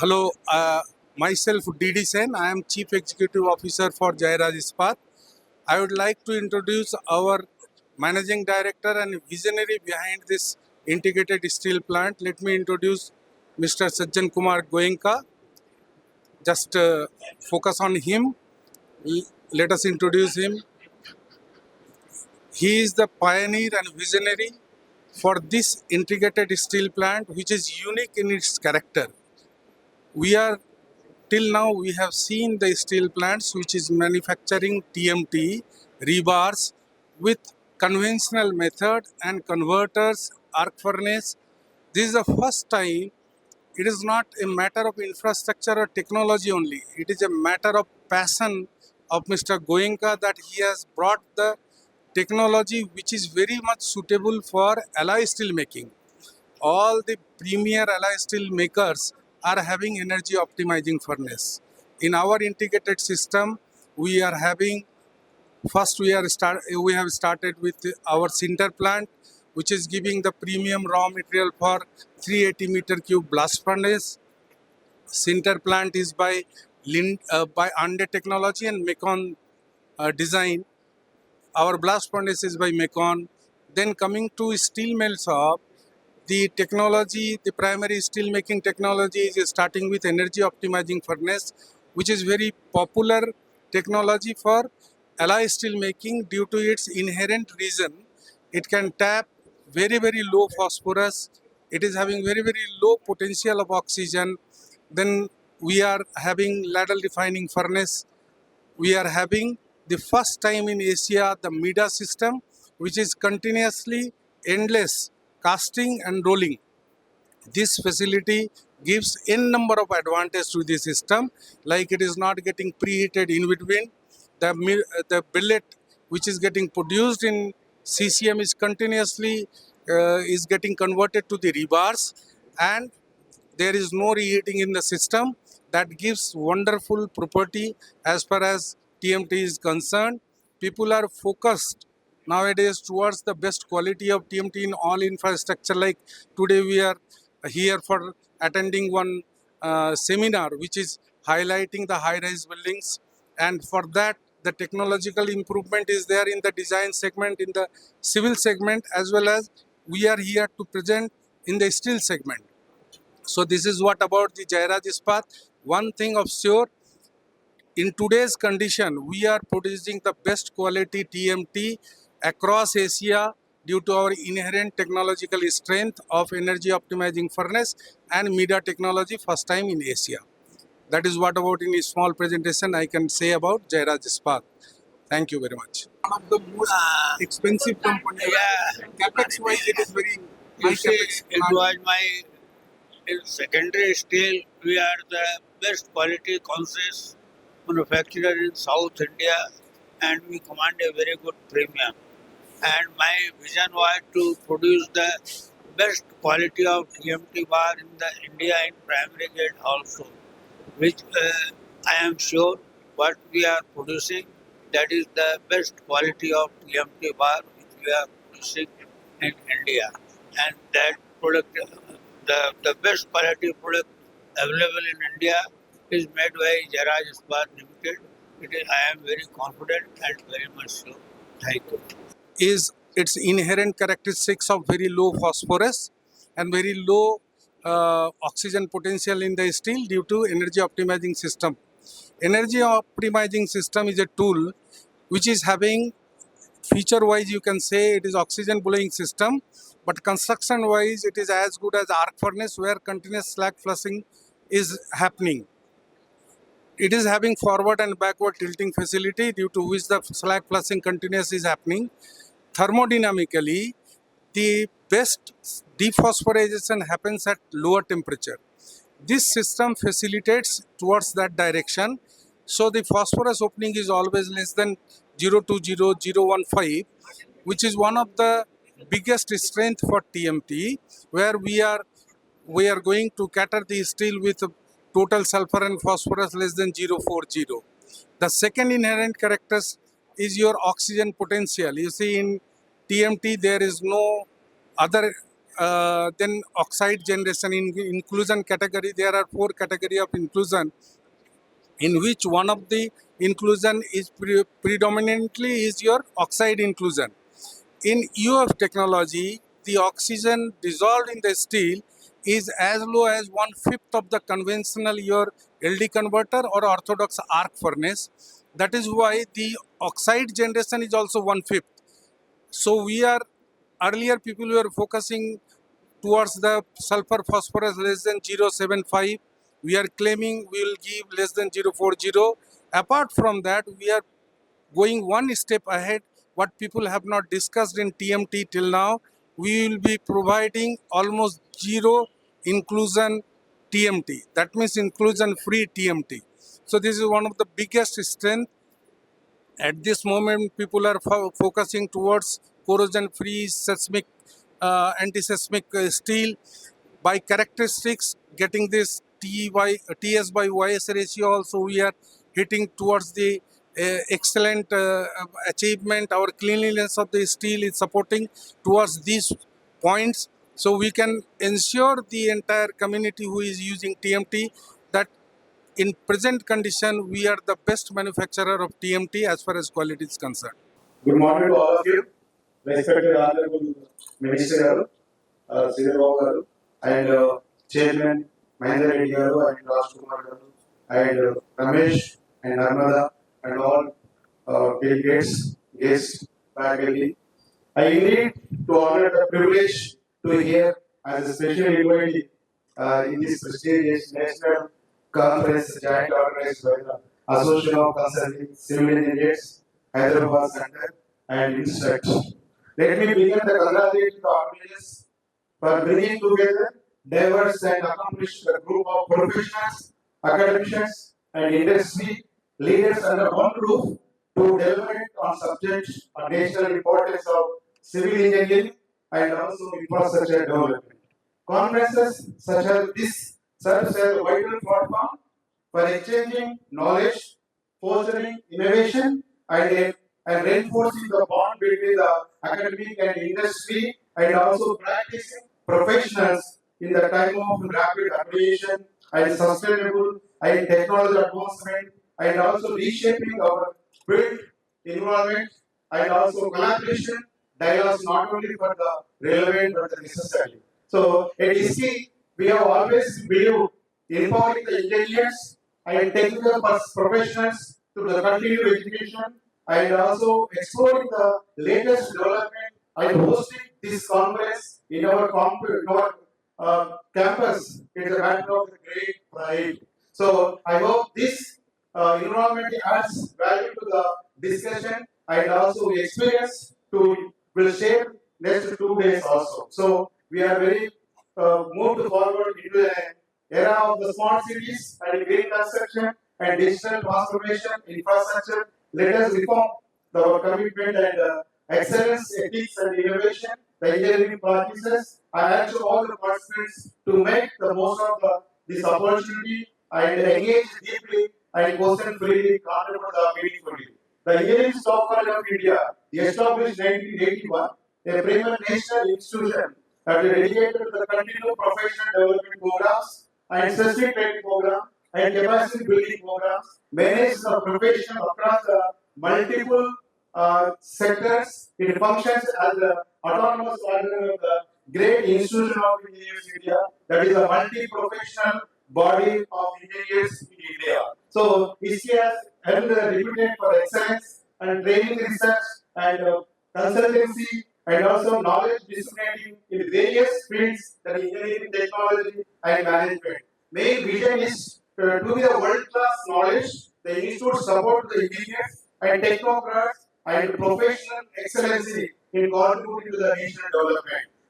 Hello, myself DD Sen. I am Chief Executive Officer for HighriseBuildings. I would like to introduce our Managing Director and visionary behind this integrated steel plant. Let me introduce Mr. Sajjan Kumar Goenka. Just focus on him. Let us introduce him. He is the pioneer and visionary for this integrated steel plant, which is unique in its character. We are Till now, we have seen the steel plants which is manufacturing TMT rebars with conventional method and converters, arc furnace. This is the first time. It is not a matter of infrastructure or technology only. It is a matter of passion of Mr. Goenka that he has brought the technology which is very much suitable for alloy steel making. All the premier alloy steel makers are having energy optimizing furnace. In our integrated system, we are having we have started with our sinter plant, which is giving the premium raw material for 380 meter cube blast furnace. Sinter plant is by Ande technology and Mecon design. Our blast furnace is by Mecon. Then coming to steel mill shop, the technology, the primary steel making technology is starting with energy optimizing furnace, which is very popular technology for alloy steel making due to its inherent reason. It can tap very low phosphorus. It is having very low potential of oxygen. Then we are having ladle refining furnace. We are having the first time in Asia the MIDA system, which is continuously endless casting and rolling. This facility gives n number of advantages to the system, like it is not getting preheated in between. The billet which is getting produced in CCM is continuously is getting converted to the rebars, and there is no reheating in the system. That gives wonderful property as far as TMT is concerned. People are focused nowadays towards the best quality of TMT in all infrastructure. Like today we are here for attending one seminar which is highlighting the high-rise buildings, and for that the technological improvement is there in the design segment, in the civil segment, as well as we are here to present in the steel segment. So this is what about the HighriseBuildings. One thing of sure, in today's condition, we are producing the best quality TMT across Asia due to our inherent technological strength of energy optimizing furnace and MIDA technology, first time in Asia. That is what about in a small presentation I can say about HighriseBuildings. Thank you very much. One of the most expensive company. Yeah, Capex wise, it is very high you see, capex. it was my in secondary steel. We are the best quality conscious manufacturer in South India, and we command a very good premium. And my vision was to produce the best quality of TMT bar in the India in primary grade also, which I am sure what we are producing, that is the best quality of TMT bar which we are producing in India, and that product, the best quality product available in India is made by HighriseBuildings Limited. I am very confident and very much sure. Thank you. Is its inherent characteristics of very low phosphorus and very low oxygen potential in the steel due to energy optimizing system. Energy optimizing system is a tool which is having feature wise, you can say it is oxygen blowing system, but construction wise it is as good as arc furnace where continuous slag flushing is happening. It is having forward and backward tilting facility due to which the slag flushing continuous is happening. Thermodynamically, the best dephosphorylation happens at lower temperature. This system facilitates towards that direction. So the phosphorus opening is always less than 0.20015, which is one of the biggest strength for TMT, where we are going to cater the steel with total sulfur and phosphorus less than 0.40. The second inherent character is your oxygen potential. You see, in TMT there is no other then oxide generation. In inclusion category, there are 4 category of inclusion, in which one of the inclusion is predominantly is your oxide inclusion. In UF technology, the oxygen dissolved in the steel is as low as 1/5 of the conventional your LD converter or orthodox arc furnace. That is why the oxide generation is also 1/5. So we are, earlier people were focusing towards the sulfur phosphorus less than 0.75. We are claiming we will give less than 0.40. Apart from that, we are going one step ahead. What people have not discussed in TMT till now, we will be providing almost zero inclusion TMT. That means inclusion free TMT. So this is one of the biggest strength. At this moment, people are focusing towards corrosion free seismic anti-seismic steel. By characteristics, getting this TS by YS ratio also, we are hitting towards the excellent achievement. Our cleanliness of the steel is supporting towards these points. So we can ensure the entire community who is using TMT that in present condition, we are the best manufacturer of TMT as far as quality is concerned. Good morning to all of you, respected Honorable Minister Garu, Sridhar Garu, and Chairman Mahendra Reddy Garu and Raj Kumar Garu, and Ramesh and Narmada and all delegates, guests, faculty. I indeed to honor the privilege to hear as a special invitee in this prestigious national conference joint organized by the Association of Consulting Civil Engineers, Hyderabad Center and Instruct. Let me begin the congratulating the organizers for bringing together diverse and accomplished group of professionals, academicians, and industry leaders under one roof to deliberate on subjects of national importance of civil engineering and also infrastructure development. Conferences such as this serve as a vital platform for exchanging knowledge, fostering innovation, and reinforcing the bond between the academic and industry, and also practicing professionals in the time of rapid application and sustainable and technology advancement, and also reshaping our built environment, and also collaboration dialogues not only for the relevant but the necessary. So at ISCI, we have always believed in empowering the engineers and technical professionals to the continued education, and also exploring the latest development and hosting this conference in our, campus. It's a matter of great pride. So I hope this environment adds value to the discussion, and also experience to will share next 2 days also. So we are very moved forward into an era of the smart cities and green construction and digital transformation infrastructure. Let us reform our commitment and excellence, ethics, and innovation, the engineering practices. I urge all the participants to make the most of this opportunity and engage deeply and question freely, contribute meaningfully. The Engineering Stock College of India, established 1981, a premier national institution that is dedicated to the continued professional development programs and specific training program and capacity building programs, manages the profession across the multiple sectors. It functions as the autonomous organ of the great institution of engineers in India, that is a multi-professional body of engineers in India. So ISCI has held a reputation for excellence and training research and consultancy and also knowledge disseminating in various fields, that is engineering, technology, and management. Main vision is to be the world-class knowledge. The institute support the engineers and technocrats and professional excellency in contributing to the national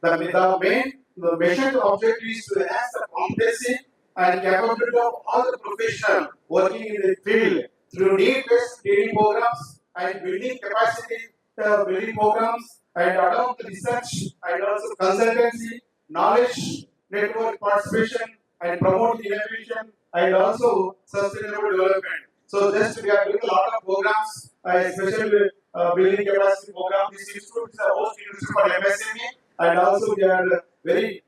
development. The mission objective is to enhance the competency and capability of all the professionals working in the field through need-based training programs and building capacity building programs, and adopt research and also consultancy, knowledge, network participation, and promote innovation and also sustainable development. So just we are doing a lot of programs, especially building capacity program. This institute is a host institute for MSME, and also we are very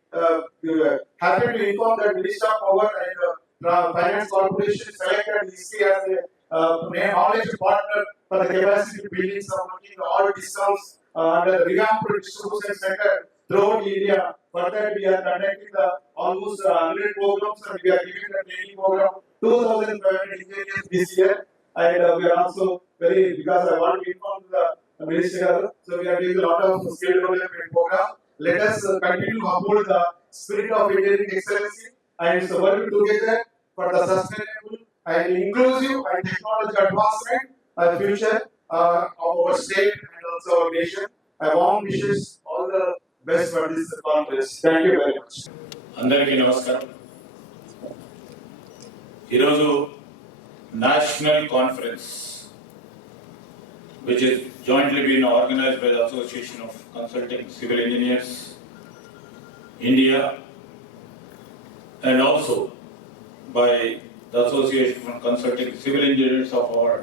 happy to inform that Ministry of Power and Finance Corporation selected HighriseBuildings as a knowledge partner for the capacity buildings of working all discounts under the revamped distribution center throughout India. For that, we are conducting the almost 100 programs and we are giving the training program 2,500 engineers this year. And we are also very, because I want to inform the minister, so we are doing a lot of skill development program. Let us continue to uphold the spirit of engineering excellency and so work together for the sustainable and inclusive and technology advancement future of our state and also our nation. I warm wishes all the best for this conference. Thank you very much. అందరికీ నమస్కారం. ఈరోజు national conference which is jointly being organized by the Association of Consulting Civil Engineers India and also by the Association of Consulting Civil Engineers of our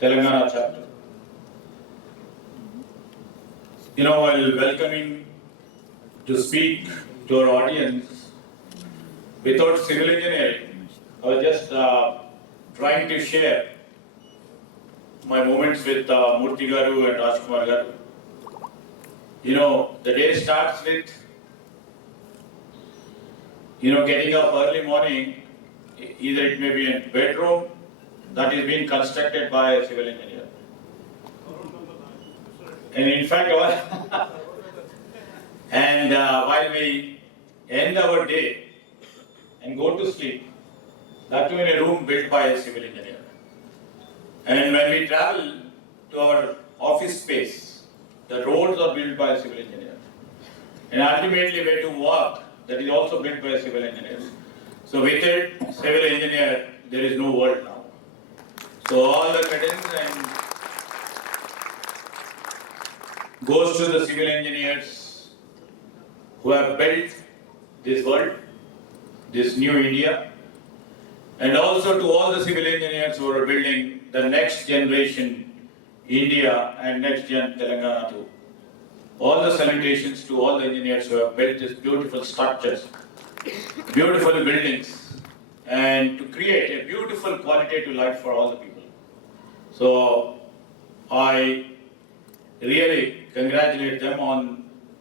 Telangana chapter. While welcoming to speak to our audience without civil engineering, I was just trying to share my moments with Murthy Garu and Rajkumar Garu. The day starts with, getting up early morning, either it may be a bedroom that is being constructed by a civil engineer. And in fact, while we end our day and go to sleep, that too in a room built by a civil engineer. And when we travel to our office space, the roads are built by a civil engineer. And ultimately, when to work, that is also built by a civil engineer. So without civil engineer, there is no world now. So all the credence and goes to the civil engineers who have built this world, this new India, and also to all the civil engineers who are building the next generation India and next gen Telangana too. All the salutations to all the engineers who have built these beautiful structures, beautiful buildings, and to create a beautiful qualitative life for all the people. So I really congratulate them on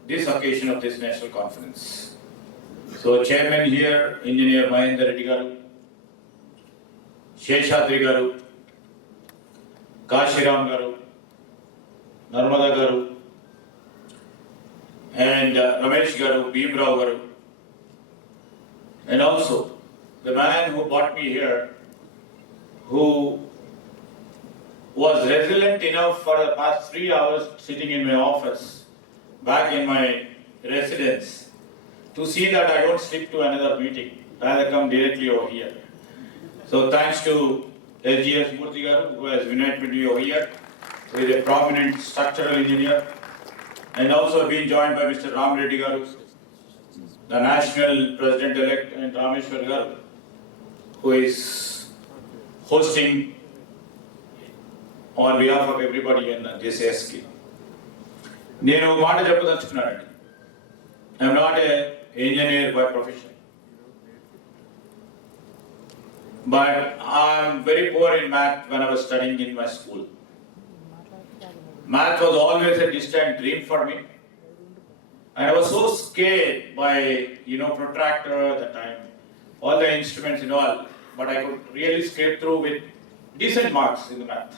this occasion of this national conference. So chairman here, Engineer Mahendra Reddy Garu, Sheshadri Garu, Kashiram Garu, Narmada Garu, and Ramesh Garu, Bhimrao Garu, and also the man who brought me here, who was resilient enough for the past 3 hours sitting in my office, back in my residence, to see that I don't slip to another meeting, rather come directly over here. So thanks to SGS Murthy Garu, who has invited me over here, who is a prominent structural engineer, and also being joined by Mr. Ram Reddy Garu, the national president-elect, and Rameshwar Garu, who is hosting on behalf of everybody in this ACCE. నేను మాట చెప్పదలుచుకున్నానండి. I'm not an engineer by profession. But I'm very poor in math when I was studying in my school. Math was always a distant dream for me. And I was so scared by, protractor at the time, all the instruments and all, but I could really scrape through with decent marks in the math.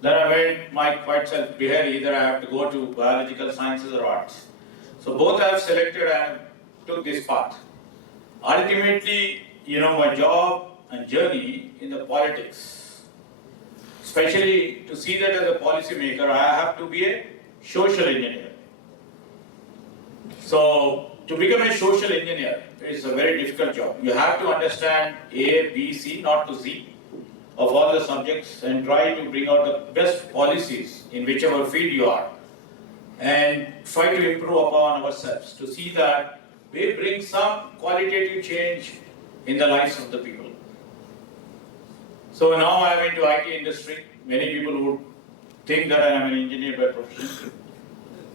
Then I made my quite self behave, either I have to go to biological sciences or arts. So both I have selected and took this path. Ultimately, my job and journey in the politics, especially to see that as a policy maker, I have to be a social engineer. So to become a social engineer is a very difficult job. You have to understand A, B, C, not to Z of all the subjects and try to bring out the best policies in whichever field you are and try to improve upon ourselves to see that we bring some qualitative change in the lives of the people. So now I am into IT industry. Many people would think that I am an engineer by profession.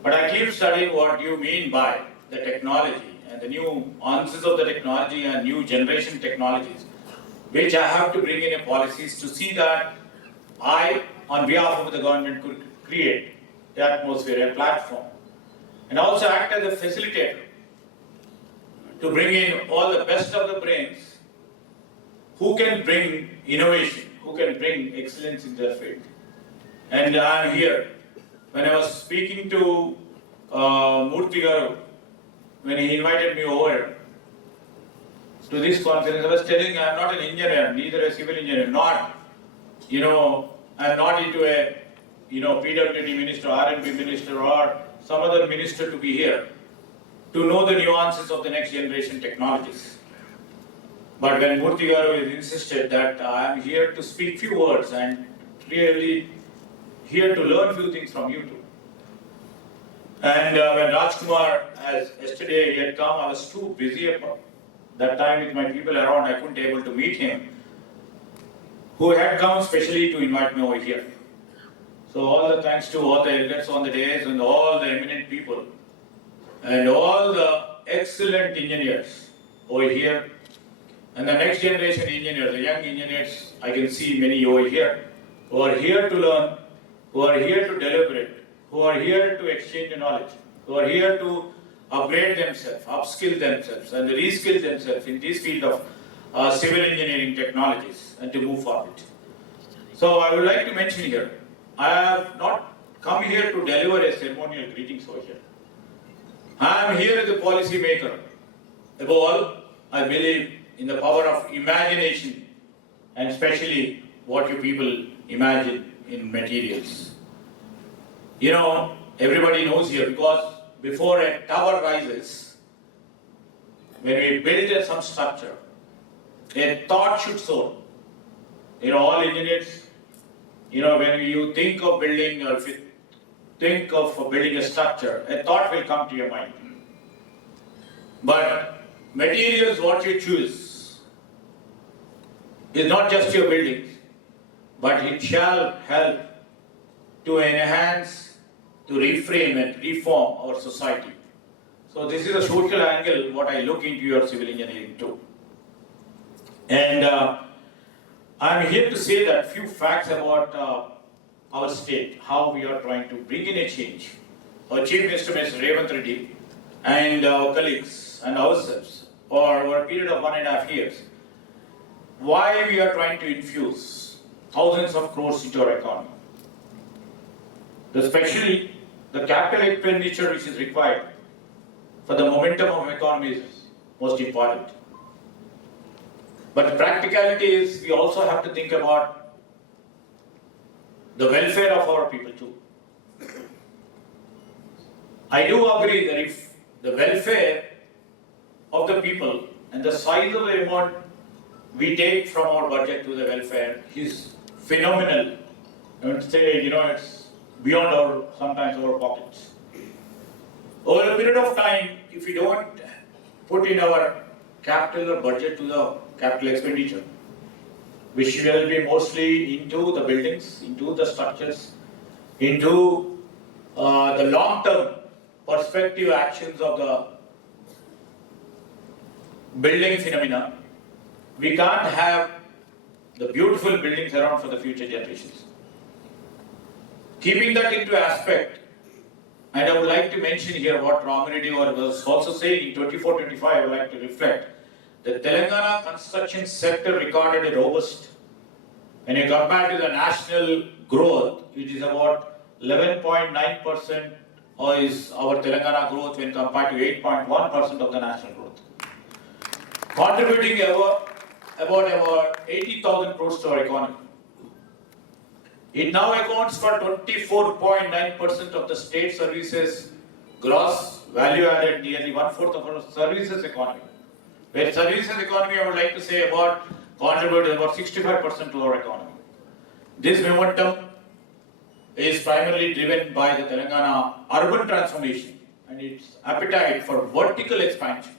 But I keep studying what you mean by the technology the new answers of the technology and new generation technologies, which I have to bring in a policies to see that I, on behalf of the government, could create the atmosphere, a platform, and also act as a facilitator to bring in all the best of the brains who can bring innovation, who can bring excellence in their field. And I am here. When I was speaking to Murthy Garu, when he invited me over to this conference, I was telling I am not an engineer, neither a civil engineer, I am not into a, PWD minister, R&B minister, or some other minister to be here to know the nuances of the next generation technologies. But when Murthy Garu insisted that I am here to speak few words and really here to learn few things from you too. And when Rajkumar, as yesterday he had come, I was too busy about that time with my people around, I couldn't able to meet him, who had come specially to invite me over here. So all the thanks to all the elders on the days and all the eminent people and all the excellent engineers over here and the next generation engineers, the young engineers, I can see many over here, who are here to learn, who are here to deliberate, who are here to exchange knowledge, who are here to upgrade themselves, upskill themselves, and reskill themselves in this field of civil engineering technologies and to move forward. So I would like to mention here, I have not come here to deliver a ceremonial greetings over here. I am here as a policy maker. Above all, I believe in the power of imagination and especially what you people imagine in materials. Everybody knows here because before a tower rises, when we build some structure, a thought should soar. All engineers, when you think of building or if you think of building a structure, a thought will come to your mind. But materials, what you choose, is not just your buildings, but it shall help to enhance, to reframe and reform our society. So this is a social angle, what I look into your civil engineering too. And I'm here to say that few facts about our state, how we are trying to bring in a change. Our Chief Minister, Mr. Revanth Reddy, and our colleagues and ourselves, over a period of 1.5 years, why we are trying to infuse thousands of crores into our economy. Especially the capital expenditure which is required for the momentum of economy is most important. But the practicality is we also have to think about the welfare of our people too. I do agree that if the welfare of the people and the size of the amount we take from our budget to the welfare is phenomenal. I would say, it's beyond sometimes our pockets. Over a period of time, if we don't put in our capital or budget to the capital expenditure, which will be mostly into the buildings, into the structures, into the long-term perspective actions of the building phenomena, we can't have the beautiful buildings around for the future generations. Keeping that into aspect, and I would like to mention here what Ramiredi was also saying in 24-25, I would like to reflect. The Telangana construction sector recorded a robust, when you compare to the national growth, it is about 11.9% is our Telangana growth when compared to 8.1% of the national growth. Contributing about 80,000 crores to our economy. It now accounts for 24.9% of the state services gross value added, nearly 1/4 of our services economy. Where services economy, I would like to say contributes about 65% to our economy. This momentum is primarily driven by the Telangana urban transformation and its appetite for vertical expansion.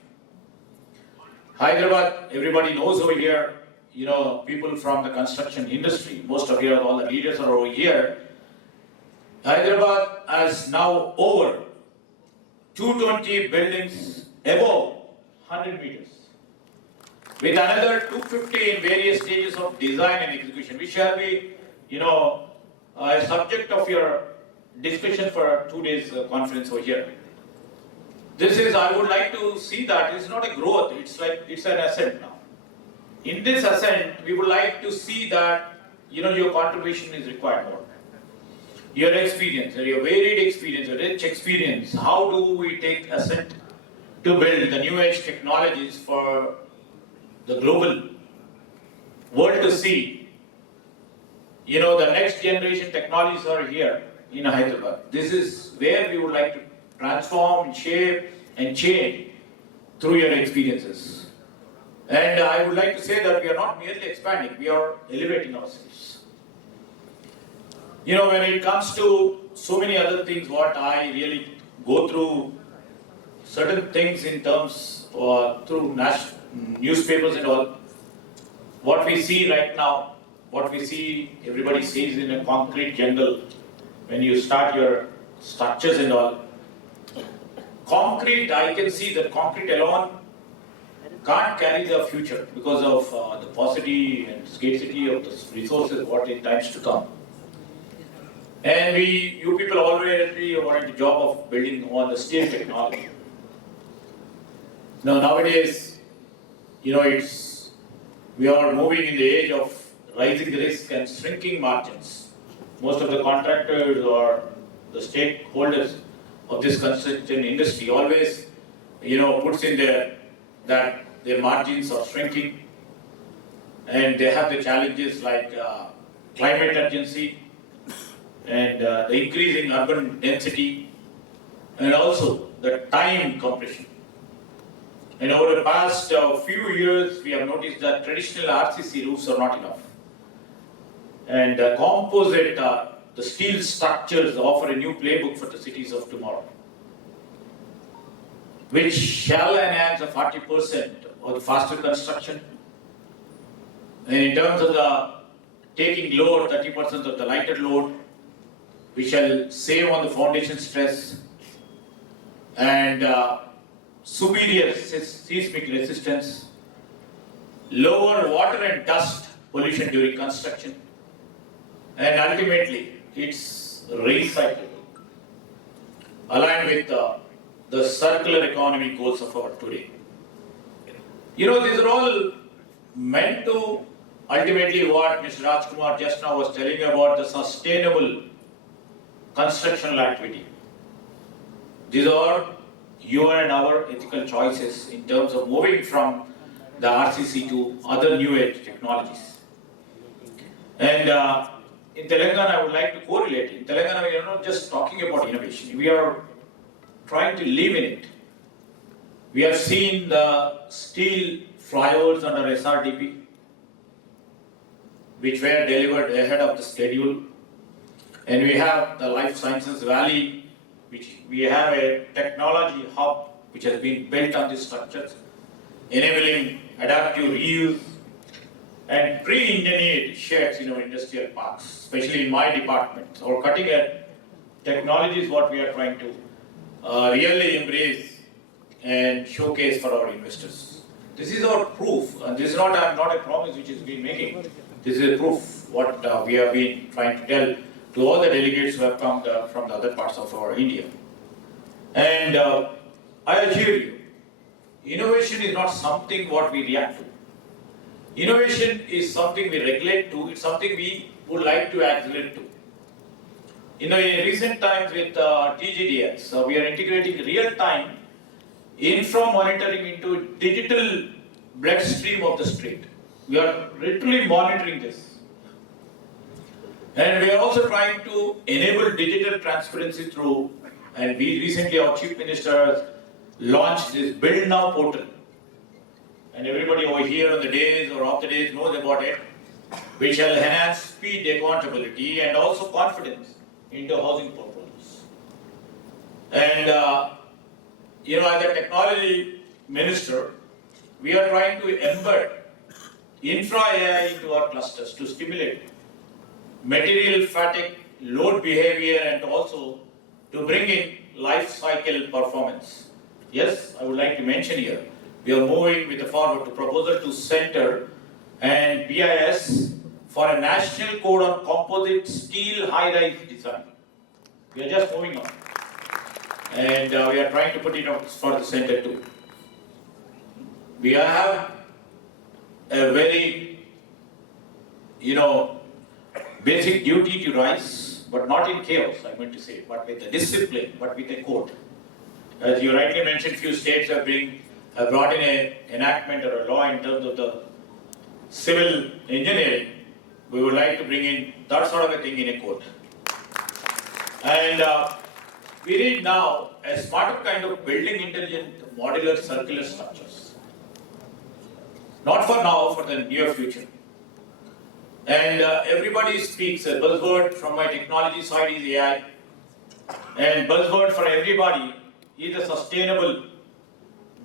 Hyderabad, everybody knows over here, people from the construction industry, most of here, all the leaders are over here. Hyderabad has now over 220 buildings above 100 meters, with another 250 in various stages of design and execution, which shall be, a subject of your discussion for 2 days conference over here. This is, I would like to see that it's not a growth, it's an ascent now. In this ascent, we would like to see that, your contribution is required more. Your experience, your varied experience, your rich experience, how do we take ascent to build the new age technologies for the global world to see? The next generation technologies are here in Hyderabad. This is where we would like to transform, shape, and change through your experiences. And I would like to say that we are not merely expanding, we are elevating ourselves. When it comes to so many other things, what I really go through certain things in terms through newspapers and all, what we see right now, what we see, everybody sees in a concrete jungle, when you start your structures and all. Concrete, I can see that concrete alone can't carry the future because of the paucity and scarcity of the resources what in times to come. And you people already are in the job of building on the steel technology. Nowadays, we are moving in the age of rising risk and shrinking margins. Most of the contractors or the stakeholders of this construction industry always, puts in there that their margins are shrinking, and they have the challenges like climate urgency and the increasing urban density, and also the time compression. And over the past few years, we have noticed that traditional RCC roofs are not enough. And composite, the steel structures offer a new playbook for the cities of tomorrow, which shall enhance a 40% of the faster construction. And in terms of the taking load, 30% of the lighter load, we shall save on the foundation stress and superior seismic resistance, lower water and dust pollution during construction, and ultimately it's recyclable, aligned with the circular economy goals of our today. These are all meant to ultimately what Mr. Rajkumar just now was telling about the sustainable construction activity. These are your and our ethical choices in terms of moving from the RCC to other new age technologies. And in Telangana, I would like to correlate. In Telangana, we are not just talking about innovation, we are trying to live in it. We have seen the steel flyovers under SRDP, which were delivered ahead of the schedule. And we have the Life Sciences Valley, which we have a technology hub which has been built on these structures, enabling adaptive reuse and pre-engineered sheds in our industrial parks, especially in my department. Our cutting edge technology is what we are trying to really embrace and showcase for our investors. This is our proof, and this is not a promise which is being making. This is a proof what we have been trying to tell to all the delegates who have come from the other parts of our India. And I assure you, innovation is not something what we react to. Innovation is something we regulate to, it's something we would like to accelerate to. In recent times with TGDX, we are integrating real-time infra monitoring into digital bloodstream of the street. We are literally monitoring this. And we are also trying to enable digital transparency through, and we recently, our Chief Minister launched this Build Now portal. And everybody over here on the days or off the days knows about it, which shall enhance speed, accountability, and also confidence into housing portfolios. And as a technology minister, we are trying to embed infra AI into our clusters to stimulate material fatigue, load behavior, and also to bring in life cycle performance. Yes, I would like to mention here, we are moving with a forward to proposal to center and BIS for a national code on composite steel high-rise design. We are just moving on. And we are trying to put it out for the center too. We have a very, basic duty to rise, but not in chaos, I meant to say, but with a discipline, but with a code. As you rightly mentioned, few states have brought in an enactment or a law in terms of the civil engineering. We would like to bring in that sort of a thing in a code. And we need now a smarter kind of building intelligent modular circular structures. Not for now, for the near future. And everybody speaks, a buzzword from my technology side is AI. And buzzword for everybody is a sustainable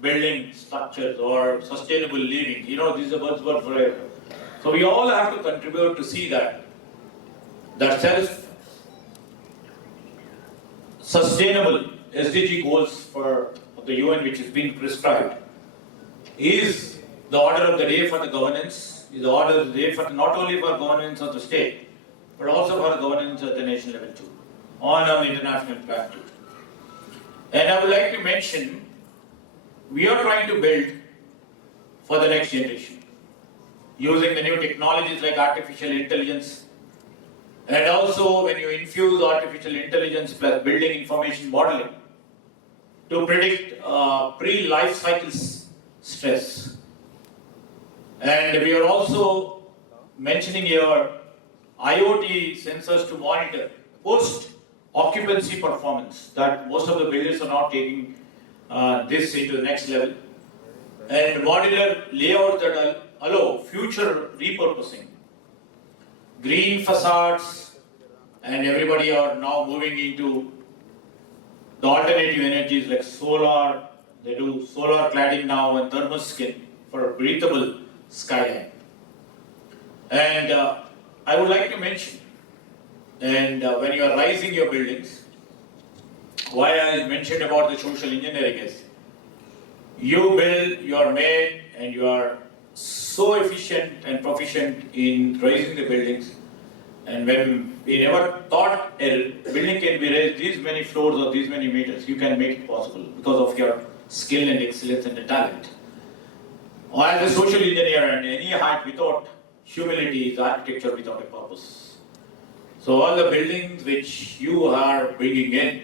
building structures or sustainable living. This is a buzzword for everyone. So we all have to contribute to see that self-sustainable SDG goals for the UN, which is being prescribed, is the order of the day for the governance, is the order of the day for not only for governance of the state, but also for governance at the nation level too, on an international plan too. And I would like to mention, we are trying to build for the next generation, using the new technologies like artificial intelligence, and also when you infuse artificial intelligence plus building information modeling to predict pre-life cycle stress. And we are also mentioning here IoT sensors to monitor post-occupancy performance, that most of the builders are now taking this into the next level. And modular layouts that allow future repurposing. Green facades, and everybody are now moving into the alternative energies like solar. They do solar cladding now and thermal skin for a breathable skyline. And I would like to mention, and when you are rising your buildings, why I mentioned about the social engineering is, you build, you are made, and you are so efficient and proficient in raising the buildings. And when we never thought a building can be raised these many floors or these many meters, you can make it possible because of your skill and excellence and the talent. Or as a social engineer, and any height without humility is architecture without a purpose. So all the buildings which you are bringing in,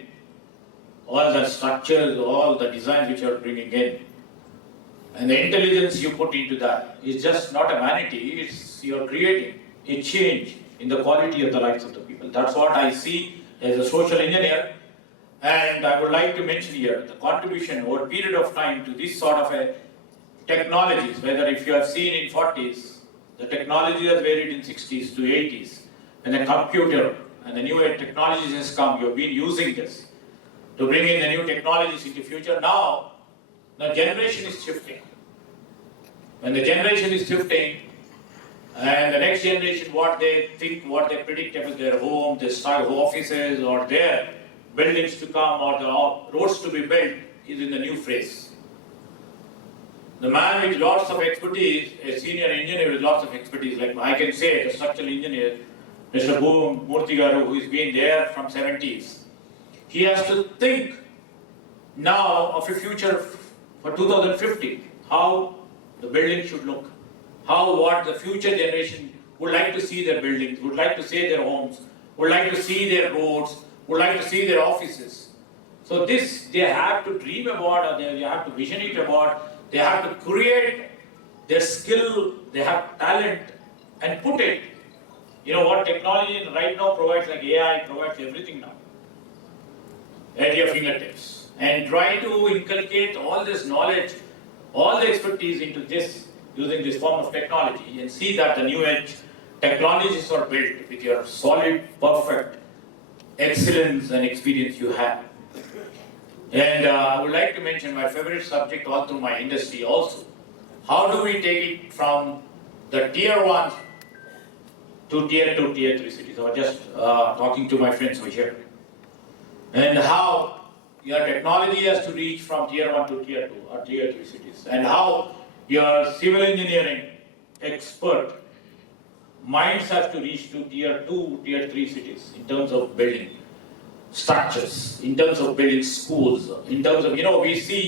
all the structures, all the designs which you are bringing in, and the intelligence you put into that is just not a vanity, it's you're creating a change in the quality of the lives of the people. That's what I see as a social engineer. And I would like to mention here the contribution over a period of time to this sort of a technologies, whether if you have seen in 40s, the technology has varied in 60s to 80s. When the computer and the new technologies has come, you've been using this to bring in the new technologies into future. Now, the generation is shifting. When the generation is shifting, and the next generation, what they think, what they predict about their home, their style offices, or their buildings to come, or the roads to be built, is in the new phase. The man with lots of expertise, a senior engineer with lots of expertise, like I can say, the structural engineer, Mr. Babu Murtigaru, who has been there from 70s, he has to think now of a future for 2050, how the building should look, what the future generation would like to see their buildings, would like to see their homes, would like to see their roads, would like to see their offices. So this, they have to dream about, or they have to vision it about, they have to create their skill, they have talent, and put it. You know what technology right now provides, like AI provides everything now at your fingertips. And try to inculcate all this knowledge, all the expertise into this, using this form of technology, and see that the new age technologies are built with your solid, perfect excellence and experience you have. And I would like to mention my favorite subject all through my industry also. How do we take it from the tier 1 to tier 2, tier 3 cities? I was just talking to my friends over here. And how your technology has to reach from tier 1 to tier 2 or tier 3 cities, and how your civil engineering expert minds have to reach to tier 2, tier 3 cities in terms of building structures, in terms of building schools, in terms of, we see,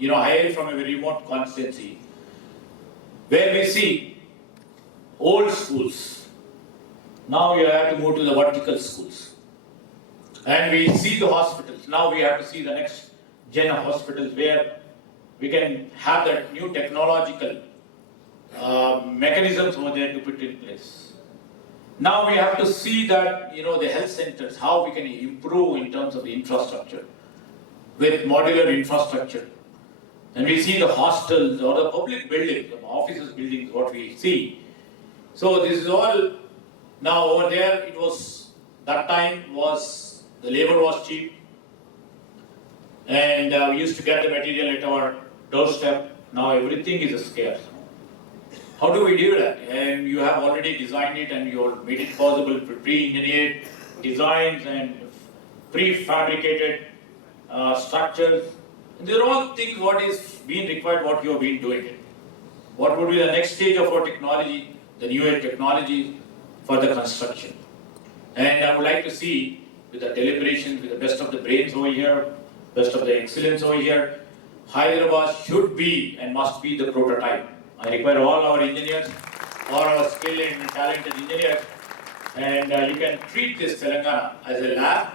hiring from a very remote constituency, where we see old schools. Now we have to move to the vertical schools. And we see the hospitals. Now we have to see the next gen of hospitals where we can have that new technological mechanisms over there to put in place. Now we have to see that, the health centers, how we can improve in terms of the infrastructure with modular infrastructure. And we see the hostels or the public buildings, the offices buildings, what we see. So this is all, now over there it was, that time was, the labor was cheap, and we used to get the material at our doorstep. Now everything is scarce. How do we do that? And you have already designed it and you have made it possible for pre-engineered designs and prefabricated structures. And these are all things what is being required, what you have been doing it. What would be the next stage of our technology, the new age technology for the construction? And I would like to see, with the deliberations, with the best of the brains over here, best of the excellence over here, Hyderabad should be and must be the prototype. I require all our engineers, all our skilled and talented engineers, and you can treat this Telangana as a lab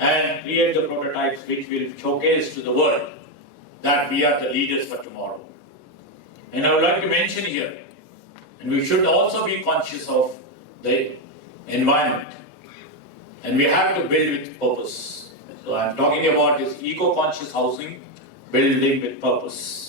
and create the prototypes which will showcase to the world that we are the leaders for tomorrow. And I would like to mention here, and we should also be conscious of the environment, and we have to build with purpose. So I am talking about this eco-conscious housing, building with purpose.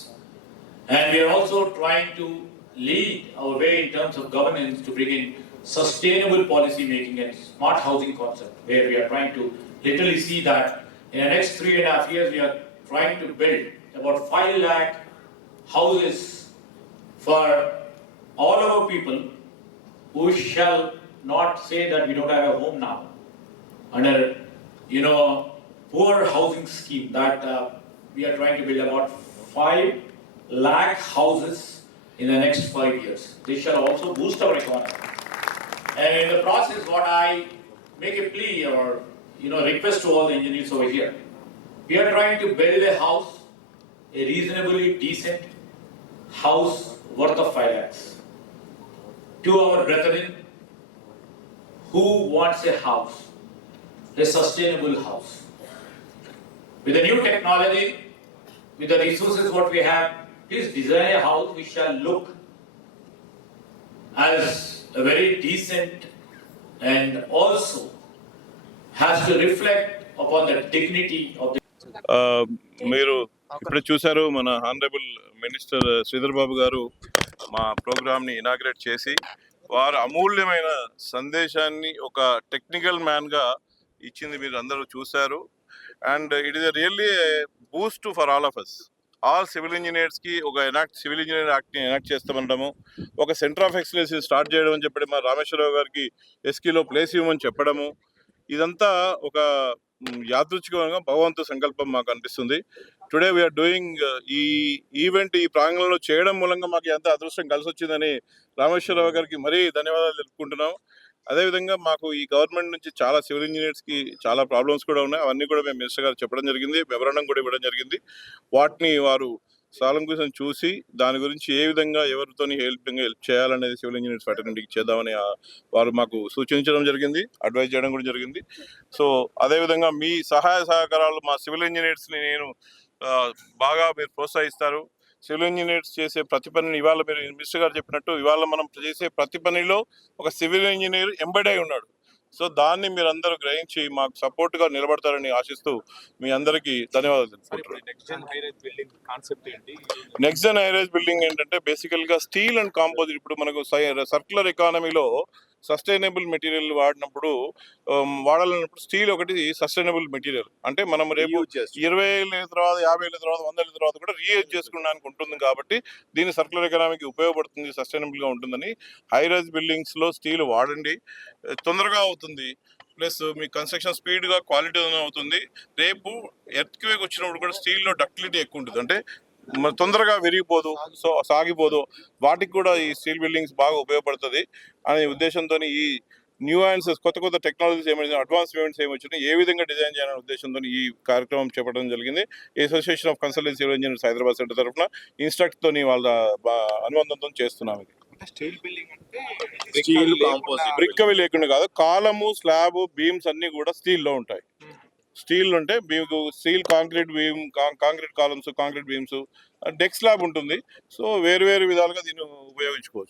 And we are also trying to lead our way in terms of governance to bring in sustainable policy making and smart housing concept, where we are trying to literally see that in the next 3.5 years, we are trying to build about 5 lakh houses for all our people who shall not say that we don't have a home now. Under, poor housing scheme that we are trying to build about 5 lakh houses in the next 5 years. This shall also boost our economy. And in the process, what I make a plea or request to all the engineers over here, we are trying to build a house, a reasonably decent house worth of 5 lakhs to our brethren who wants a house, a sustainable house. With the new technology, with the resources what we have, please design a house which shall look as a very decent and also has to reflect upon the dignity of the. మీరు ఇప్పుడు చూశారు మన honourable minister Sridhar Babu గారు మా ప్రోగ్రామ్ని inaugurate చేసి వారు అమూల్యమైన సందేశాన్ని ఒక టెక్నికల్ మ్యాన్గా ఇచ్చింది మీరు అందరూ చూశారు. And it is really boost for all of us. All civil ఇంజనీర్స్కి ఒక సివిల్ ఇంజనీర్ యాక్ట్ని ఎనాక్ట్ చేస్తామంటాము. ఒక సెంటర్ ఆఫ్ ఎక్సలెన్స్ స్టార్ట్ చేయడం అని చెప్పడం, మా రామేశ్వరరావు గారికి ఎస్కీలో ప్లేస్ ఇవ్వమని చెప్పడము, ఇదంతా ఒక యాదృచ్ఛికంగా భగవంతు సంకల్పం మాకు అనిపిస్తుంది. టుడే వీఆర్ డూయింగ్ ఈ ఈవెంట్ ఈ ప్రాంగణంలో చేయడం మూలంగా మాకు ఎంత అదృష్టం కలిసి వచ్చిందని రామేశ్వరరావు గారికి మరీ ధన్యవాదాలు తెలుపుకుంటున్నాం. అదేవిధంగా మాకు ఈ గవర్నమెంట్ నుంచి చాలా సివిల్ ఇంజనీర్స్కి చాలా ప్రాబ్లమ్స్ కూడా ఉన్నాయి. అవన్నీ కూడా మేము మినిస్టర్ గారు చెప్పడం జరిగింది, మెమరాండం కూడా ఇవ్వడం జరిగింది. వాటిని వారు సాలంకృతం చూసి దాని గురించి ఏ విధంగా ఎవరితో హెల్ప్ చేయాలనేది సివిల్ ఇంజనీర్స్ ఫెటర్నిటీకి చేద్దామని వారు మాకు సూచించడం జరిగింది, అడ్వైజ్ చేయడం కూడా జరిగింది. సో అదేవిధంగా మీ సహాయ సహకారాలు మా సివిల్ ఇంజనీర్స్ని బాగా మీరు ప్రోత్సహిస్తారు. సివిల్ ఇంజనీర్స్ చేసే ప్రతి పనిని ఇవాళ మీరు మినిస్టర్ గారు చెప్పినట్టు ఇవాళ మనం చేసే ప్రతి పనిలో ఒక సివిల్ ఇంజనీర్ ఎంబెడ్ అయి ఉన్నాడు. సో దాన్ని మీరు అందరూ గ్రహించి మాకు సపోర్ట్గా నిలబడతారని ఆశిస్తూ మీ అందరికీ ధన్యవాదాలు తెలుపుకుంటున్నాను. నెక్స్ట్ జెన్ హైరైజ్ బిల్డింగ్ ఏంటంటే బేసికల్గా స్టీల్ అండ్ కాంపోజిట్. ఇప్పుడు మనకు సర్క్యులర్ ఎకానమీలో సస్టైనబుల్ మెటీరియల్ వాడినప్పుడు వాడాలన్నప్పుడు స్టీల్ ఒకటి సస్టైనబుల్ మెటీరియల్. అంటే మనం రేపు 20 ఏళ్ళ తర్వాత, 50 ఏళ్ళ తర్వాత, 100 ఏళ్ళ తర్వాత కూడా రీయూజ్ చేసుకోవడానికి ఉంటుంది. కాబట్టి దీని సర్క్యులర్ ఎకానమీకి ఉపయోగపడుతుంది, సస్టైనబుల్గా ఉంటుందని హైరైజ్ బిల్డింగ్స్లో స్టీల్ వాడండి, తొందరగా అవుతుంది. ప్లస్ మీ కన్స్ట్రక్షన్ స్పీడ్గా క్వాలిటీ అవుతుంది. రేపు ఎర్త్క్వేక్ వచ్చినప్పుడు కూడా స్టీల్లో డక్టిలిటీ ఎక్కువ ఉంటుంది, అంటే తొందరగా విరిగిపోదు, సో సాగిపోదు. వాటికి కూడా ఈ స్టీల్ బిల్డింగ్స్ బాగా ఉపయోగపడుతుంది అనే ఉద్దేశంతో ఈ న్యూ ఆన్సర్స్ కొత్త కొత్త టెక్నాలజీస్ ఏమైనా అడ్వాన్స్మెంట్స్ ఏమొచ్చినాయి, ఏ విధంగా డిజైన్ చేయాలనే ఉద్దేశంతో ఈ కార్యక్రమం చేపట్టడం జరిగింది. Association of consultancy civil engineers Hyderabad centre తరఫున ఇన్స్ట్రక్ట్తో వాళ్ళ అనుబంధంతో చేస్తున్నాం. స్టీల్ బిల్డింగ్ అంటే స్టీల్ బ్రిక్ అవి లేకుండా కాదు, కాలము స్లాబ్ బీమ్స్ అన్ని కూడా స్టీల్లో ఉంటాయి. స్టీల్ అంటే మీకు steel concrete beam, concrete columns, concrete beams, deck slab ఉంటుంది. సో వేరు వేరు విధాలుగా దీన్ని ఉపయోగించుకోవచ్చు.